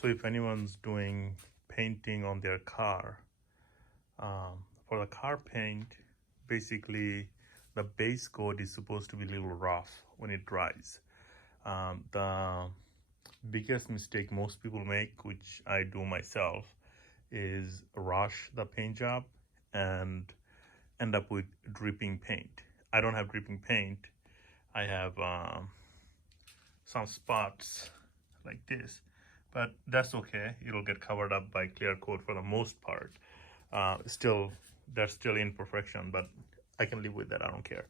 So if anyone's doing painting on their car, for the car paint, basically the base coat is supposed to be a little rough when it dries. The biggest mistake most people make, which I do myself, is rush the paint job and end up with dripping paint. I don't have dripping paint. I have some spots like this, but that's okay. It'll get covered up by clear coat for the most part. Still, there's still imperfection, but I can live with that. I don't care.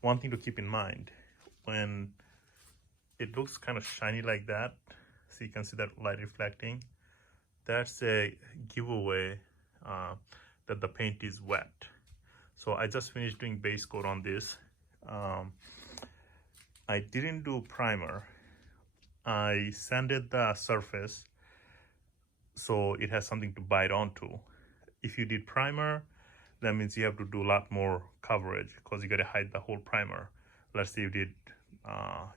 One thing to keep in mind, when it looks kind of shiny like that, so you can see that light reflecting, that's a giveaway that the paint is wet. So I just finished doing base coat on this. I didn't do primer. I sanded the surface so it has something to bite onto. If you did primer, that means you have to do a lot more coverage because you got to hide the whole primer. Let's say you did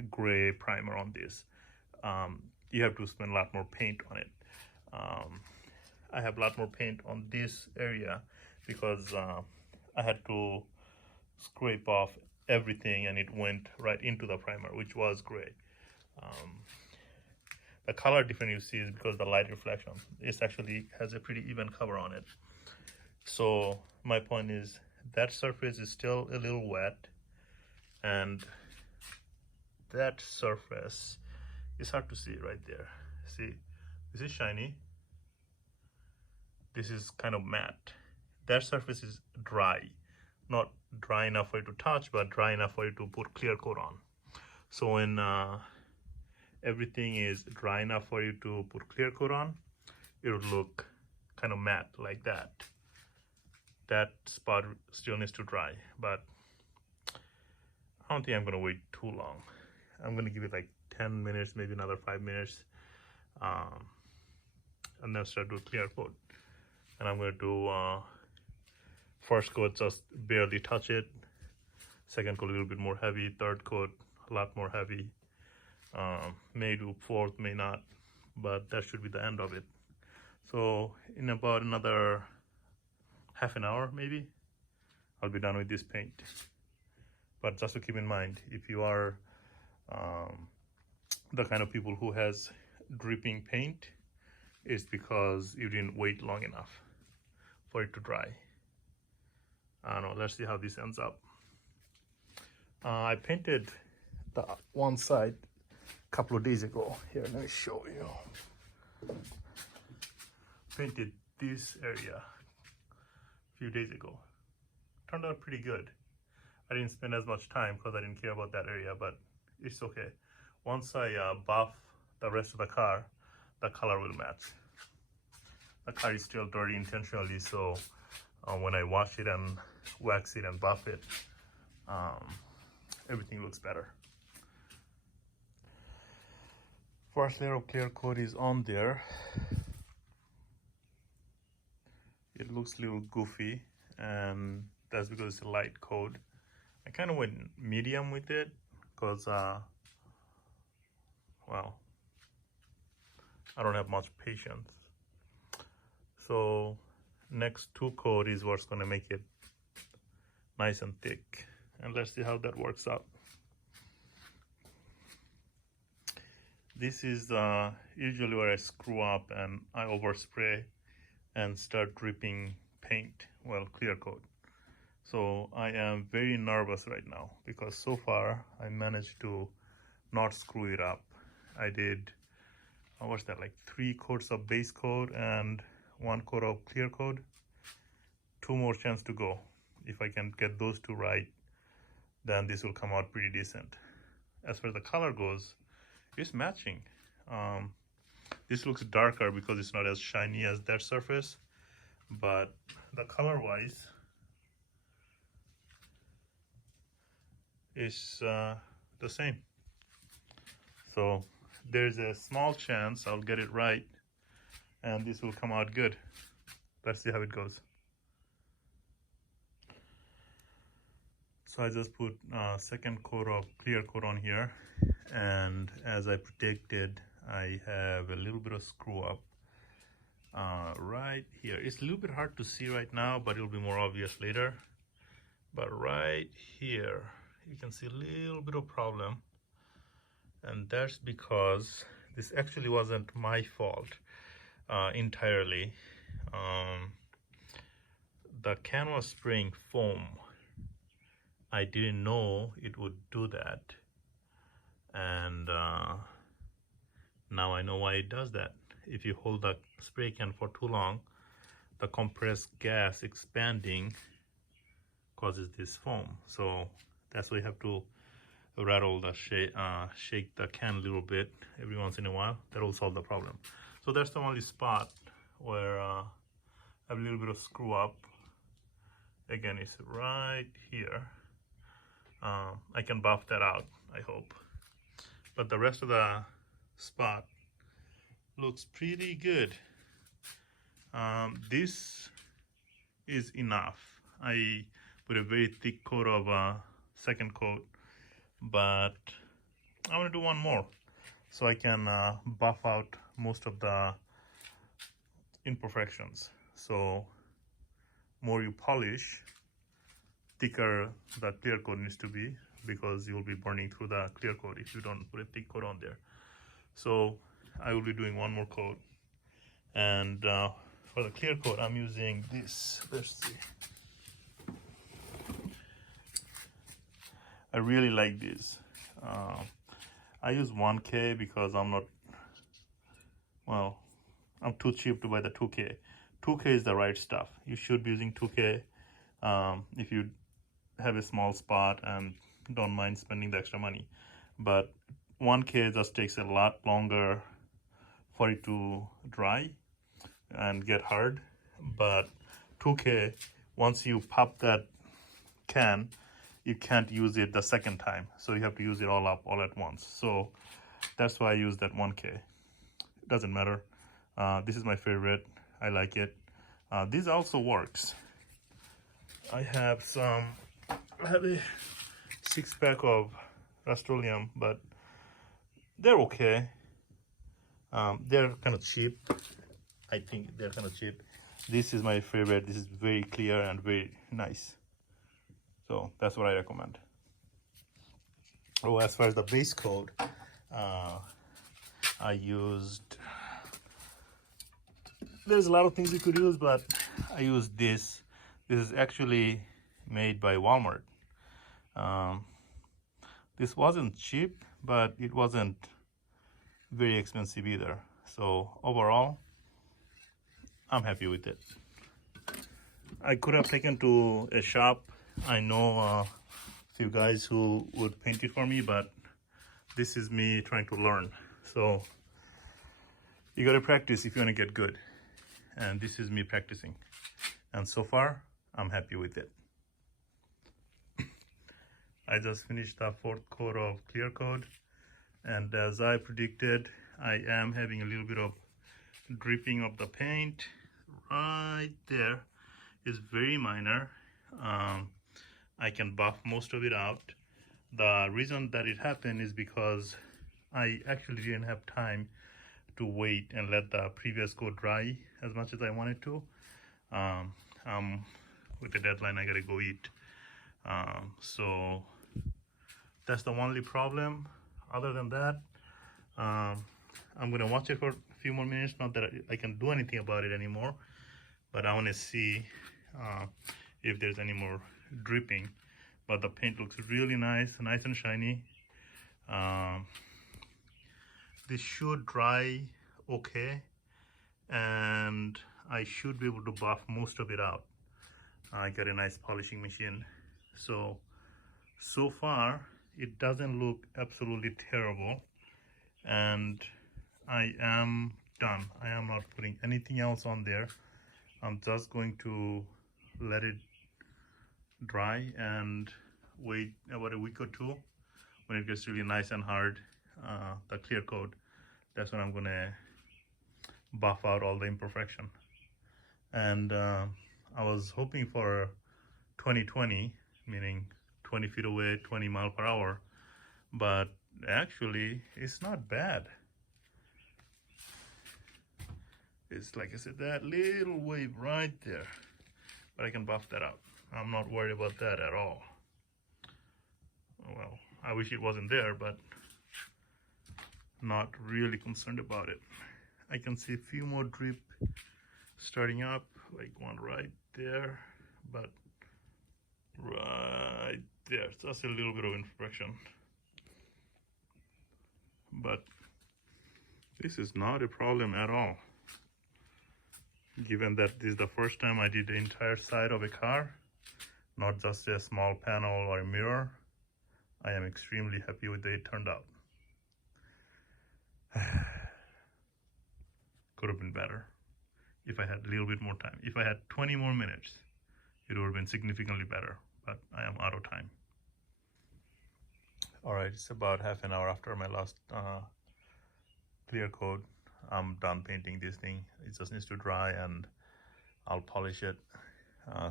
gray primer on this. You have to spend a lot more paint on it. I have a lot more paint on this area because I had to scrape off everything and it went right into the primer, which was gray. The color difference you see is because the light reflection. It actually has a pretty even cover on it. So my point is that surface is still a little wet, and that surface is hard to see right there. See, this is shiny. This is kind of matte. That surface is dry, not dry enough for you to touch, but dry enough for you to put clear coat on. So when everything is dry enough for you to put clear coat on, it would look kind of matte like that. That spot still needs to dry, but I don't think I'm gonna wait too long. I'm gonna give it like 10 minutes, maybe another 5 minutes, and then start doing clear coat. And I'm gonna do first coat, just barely touch it. Second coat a little bit more heavy. Third coat a lot more heavy. May do fourth, may not, but that should be the end of it. So in about another half an hour maybe, I'll be done with this paint. But just to keep in mind, if you are the kind of people who has dripping paint, it's because you didn't wait long enough for it to dry. I don't know, let's see how this ends up. I painted the one side a couple of days ago. Here, let me show you. Painted this area a few days ago. Turned out pretty good. I didn't spend as much time because I didn't care about that area, but it's okay. Once I buff the rest of the car, the color will match. The car is still dirty intentionally, so when I wash it and wax it and buff it, everything looks better. First layer of clear coat is on there. It looks a little goofy, and that's because it's a light coat. I kind of went medium with it because, well, I don't have much patience. So next two coat is what's going to make it nice and thick, and let's see how that works out. This is usually where I screw up and I overspray and start dripping paint, well, clear coat. So I am very nervous right now because so far I managed to not screw it up. I did, what's that, like 3 coats of base coat and 1 coat of clear coat. 2 more chances to go. If I can get those 2 right, then this will come out pretty decent. As far as the color goes, it's matching. This looks darker because it's not as shiny as that surface, but the color wise is the same. So there's a small chance I'll get it right and this will come out good. Let's see how it goes. So I just put second coat of clear coat on here, and as I predicted, I have a little bit of screw up right here. It's a little bit hard to see right now, but it'll be more obvious later. But right here, you can see a little bit of problem, and that's because this actually wasn't my fault entirely. The can was spraying foam. I didn't know it would do that, and now I know why it does that. If you hold the spray can for too long, the compressed gas expanding causes this foam. So that's why you have to rattle the shake the can a little bit every once in a while. That will solve the problem. So that's the only spot where I have a little bit of screw up. Again, it's right here. I can buff that out, I hope. But the rest of the spot looks pretty good. This is enough. I put a very thick coat of second coat, but I want to do one more so I can buff out most of the imperfections. So more you polish, thicker the clear coat needs to be, because you will be burning through the clear coat if you don't put a thick coat on there. So I will be doing one more coat, and for the clear coat I'm using this. Let's see. I really like this. I use 1K because I'm too cheap to buy the 2K. 2K is the right stuff. You should be using 2K if you have a small spot and don't mind spending the extra money. But 1K just takes a lot longer for it to dry and get hard. But 2K, once you pop that can, you can't use it the second time, so you have to use it all up all at once. So that's why I use that 1K. It doesn't matter. This is my favorite. I like it. This also works. I have a 6-pack of Rust-Oleum, but they're okay. They're kind of cheap. I think they're kind of cheap. This is my favorite. This is very clear and very nice. So that's what I recommend. Oh, as far as the base coat, I used, there's a lot of things you could use, but I used this. This is actually made by Walmart. This wasn't cheap, but it wasn't very expensive either. So overall, I'm happy with it. I could have taken to a shop. I know a few guys who would paint it for me, but this is me trying to learn. So you gotta practice if you wanna get good. And this is me practicing. And so far, I'm happy with it. I just finished the 4th coat of clear coat. And as I predicted, I am having a little bit of dripping of the paint right there. Is very minor. I can buff most of it out. The reason that it happened is because I actually didn't have time to wait and let the previous coat dry as much as I wanted to. With the deadline, I gotta go eat. So that's the only problem. Other than that, I'm gonna watch it for a few more minutes. Not that I can do anything about it anymore, but I want to see if there's any more dripping. But the paint looks really nice and shiny. This should dry okay, and I should be able to buff most of it out. I got a nice polishing machine. So far it doesn't look absolutely terrible, and I am done. I am not putting anything else on there. I'm just going to let it dry and wait about a week or two. When it gets really nice and hard, the clear coat, that's when I'm gonna buff out all the imperfection. And I was hoping for 20/20, meaning 20 feet away, 20 miles per hour, but actually it's not bad. is, like I said, that little wave right there, but I can buff that out. I'm not worried about that at all. Well, I wish it wasn't there, but not really concerned about it. I can see a few more drip starting up, like one right there, but right there, just a little bit of imperfection. But this is not a problem at all, given that this is the first time I did the entire side of a car, not just a small panel or a mirror. I am extremely happy with the way it turned out. Could have been better if I had a little bit more time. If I had 20 more minutes, it would have been significantly better, but I am out of time. All right, it's about half an hour after my last clear coat. I'm done painting this thing. It just needs to dry and I'll polish it,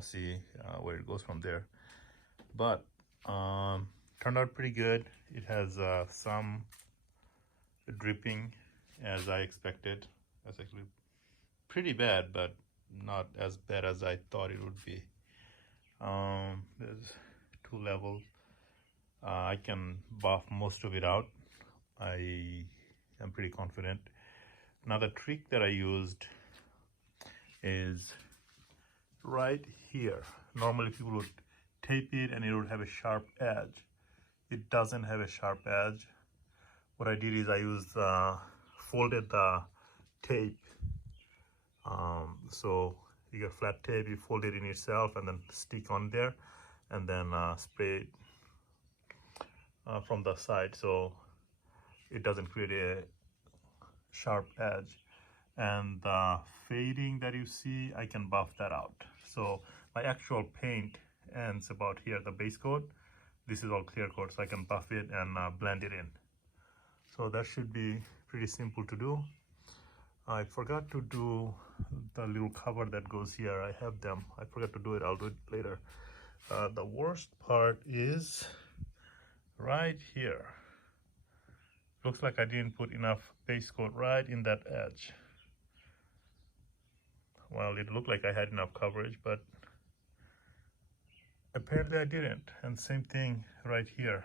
see where it goes from there. But turned out pretty good. It has some dripping as I expected. That's actually pretty bad, but not as bad as I thought it would be. There's 2 levels. I can buff most of it out. I am pretty confident. Now the trick that I used is right here. Normally people would tape it and it would have a sharp edge. It doesn't have a sharp edge. What I did is I used folded the tape. So you get flat tape, you fold it in yourself and then stick on there, and then spray it from the side so it doesn't create a sharp edge. And the fading that you see, I can buff that out. So my actual paint ends about here, the base coat. This is all clear coat, so I can buff it and blend it in. So that should be pretty simple to do. I forgot to do the little cover that goes here. I have them. I forgot to do it. I'll do it later. The worst part is right here. Looks like I didn't put enough base coat right in that edge. Well, it looked like I had enough coverage, but apparently I didn't. And same thing right here.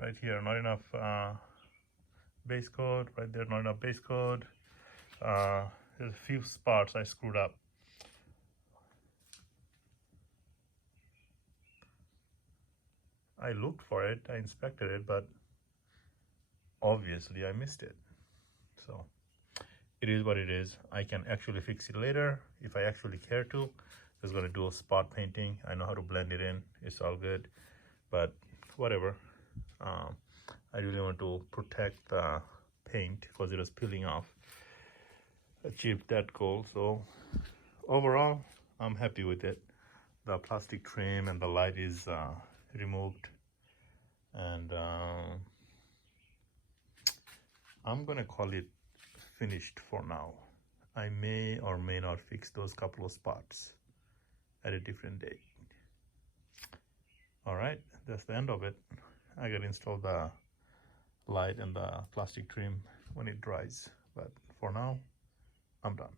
Right here, not enough base coat. Right there, not enough base coat. There's a few spots I screwed up. I looked for it, I inspected it, but obviously I missed it. So it is what it is. I can actually fix it later if I actually care to. Just gonna do a spot painting. I know how to blend it in. It's all good, but whatever. I really want to protect the paint because it was peeling off. Achieved that goal. So overall, I'm happy with it. The plastic trim and the light is removed, and I'm gonna call it finished for now. I may or may not fix those couple of spots at a different date. All right, that's the end of it. I gotta install the light and the plastic trim when it dries, but for now I'm done.